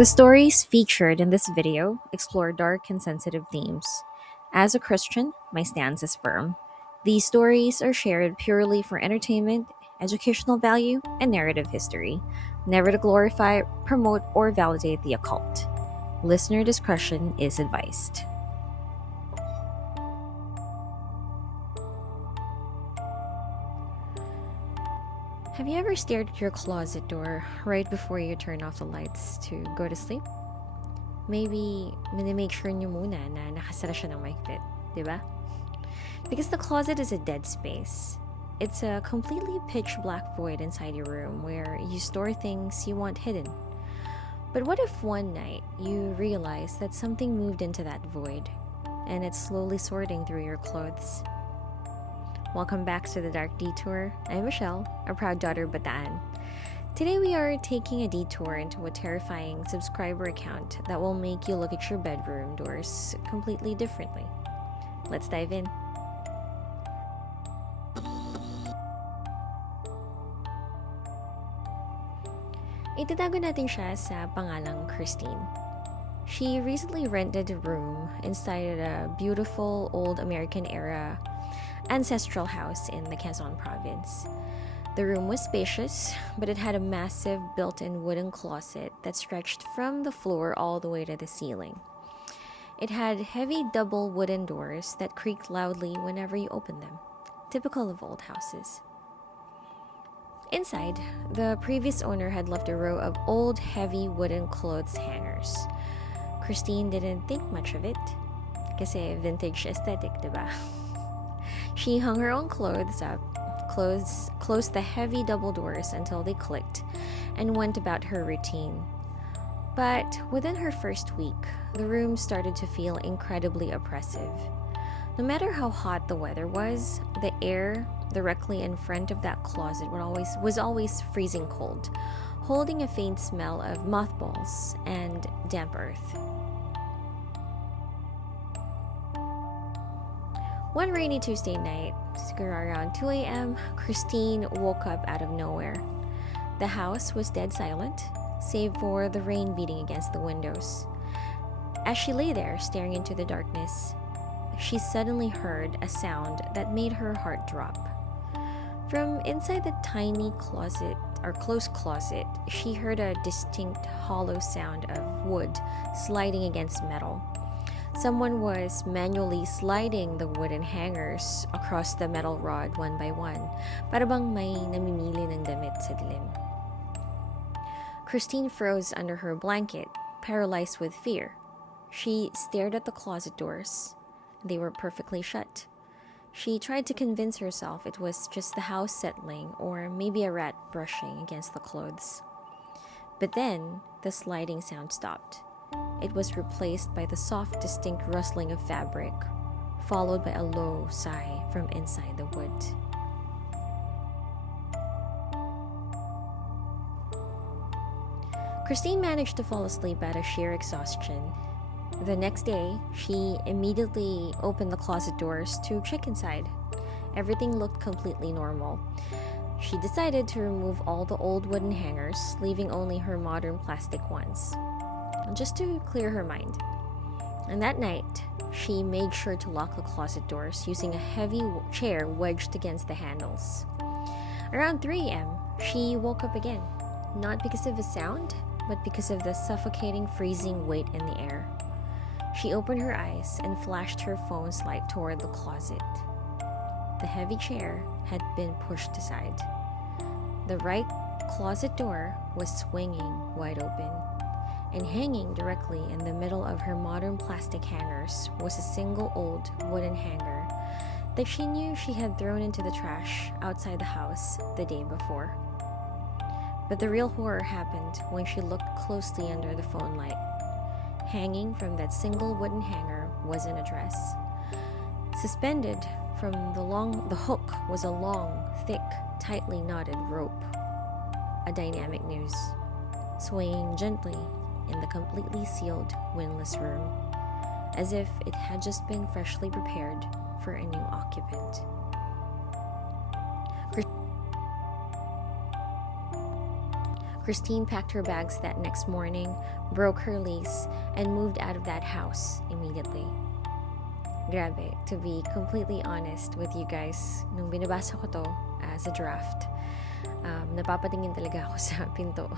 The stories featured in this video explore dark and sensitive themes. As a Christian, my stance is firm. These stories are shared purely for entertainment, educational value, and narrative history, never to glorify, promote, or validate the occult. Listener discretion is advised. Have you ever stared at your closet door right before you turn off the lights to go to sleep? Maybe minimake sure nyo muna na nakasara siya ng mahigpit, di ba? Because the closet is a dead space. It's a completely pitch black void inside your room where you store things you want hidden. But what if one night you realize that something moved into that void and it's slowly sorting through your clothes? Welcome back to the Dark Detour. I'm Michelle, a proud daughter of Bataan. Today we are taking a detour into a terrifying subscriber account that will make you look at your bedroom doors completely differently. Let's dive in. Itatago natin siya sa pangalang Christine. She recently rented a room inside a beautiful old American-era ancestral house in the Quezon province. The room was spacious, but it had a massive built-in wooden closet that stretched from the floor all the way to the ceiling. It had heavy double wooden doors that creaked loudly whenever you opened them, typical of old houses. Inside, the previous owner had left a row of old, heavy wooden clothes hangers. Christine didn't think much of it, kasi vintage aesthetic, diba? She hung her own clothes up, closed the heavy double doors until they clicked, and went about her routine. But within her first week, the room started to feel incredibly oppressive. No matter how hot the weather was, the air directly in front of that closet was always freezing cold, holding a faint smell of mothballs and damp earth. One rainy Tuesday night, around 2 a.m., Christine woke up out of nowhere. The house was dead silent, save for the rain beating against the windows. As she lay there staring into the darkness, she suddenly heard a sound that made her heart drop. From inside the tiny closet, or closed closet, she heard a distinct hollow sound of wood sliding against metal. Someone was manually sliding the wooden hangers across the metal rod one by one, para bang may namimili ng damit sa dilim. Christine froze under her blanket, paralyzed with fear. She stared at the closet doors. They were perfectly shut. She tried to convince herself it was just the house settling or maybe a rat brushing against the clothes. But then, the sliding sound stopped. It was replaced by the soft, distinct rustling of fabric, followed by a low sigh from inside the wood. Christine managed to fall asleep out of sheer exhaustion. The next day, she immediately opened the closet doors to check inside. Everything looked completely normal. She decided to remove all the old wooden hangers, leaving only her modern plastic ones, just to clear her mind. And that night, she made sure to lock the closet doors using a heavy chair wedged against the handles. Around 3 a.m., she woke up again, not because of the sound, but because of the suffocating, freezing weight in the air. She opened her eyes and flashed her phone's light toward the closet. The heavy chair had been pushed aside. The right closet door was swinging wide open, and hanging directly in the middle of her modern plastic hangers was a single old wooden hanger that she knew she had thrown into the trash outside the house the day before. But the real horror happened when she looked closely under the phone light. Hanging from that single wooden hanger was an address. Suspended from the hook was a long, thick, tightly knotted rope. A dynamic noose, swaying gently in the completely sealed, windless room, as if it had just been freshly prepared for a new occupant. Christine packed her bags that next morning, broke her lease, and moved out of that house immediately. Grabe, to be completely honest with you guys, nung binabasa ko to as a draft, napapatingin talaga ako sa pinto.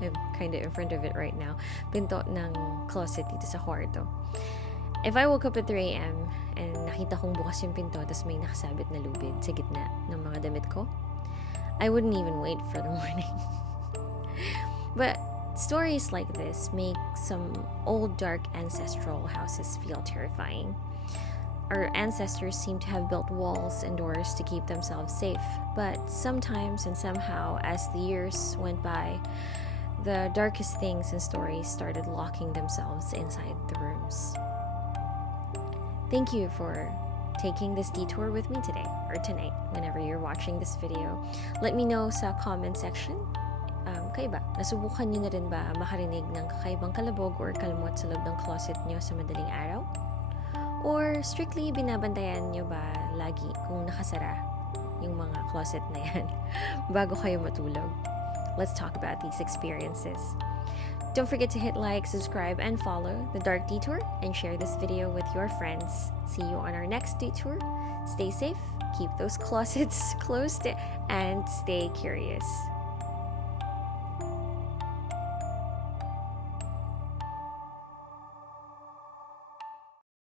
I'm kind of in front of it right now. Pinto ng closet dito sa kwarto. If I woke up at 3 a.m. and nakita kong bukas yung pinto tapos may nakasabit na lubid sa gitna ng mga damit ko, I wouldn't even wait for the morning. But stories like this make some old dark ancestral houses feel terrifying. Our ancestors seem to have built walls and doors to keep themselves safe, but sometimes and somehow, as the years went by, the darkest things and stories started locking themselves inside the rooms. Thank you for taking this detour with me today or tonight, whenever you're watching this video. Let me know sa comment section. Kayo ba? Nasubukan nyo na rin ba makarinig ng kakaibang kalabog or kalmot sa loob ng closet nyo sa madaling araw? Or strictly binabantayan nyo ba lagi kung nakasara yung mga closet na yan bago kayo matulog? Let's talk about these experiences. Don't forget to hit like, subscribe, and follow The Dark Detour and share this video with your friends. See you on our next detour. Stay safe, keep those closets closed, and stay curious.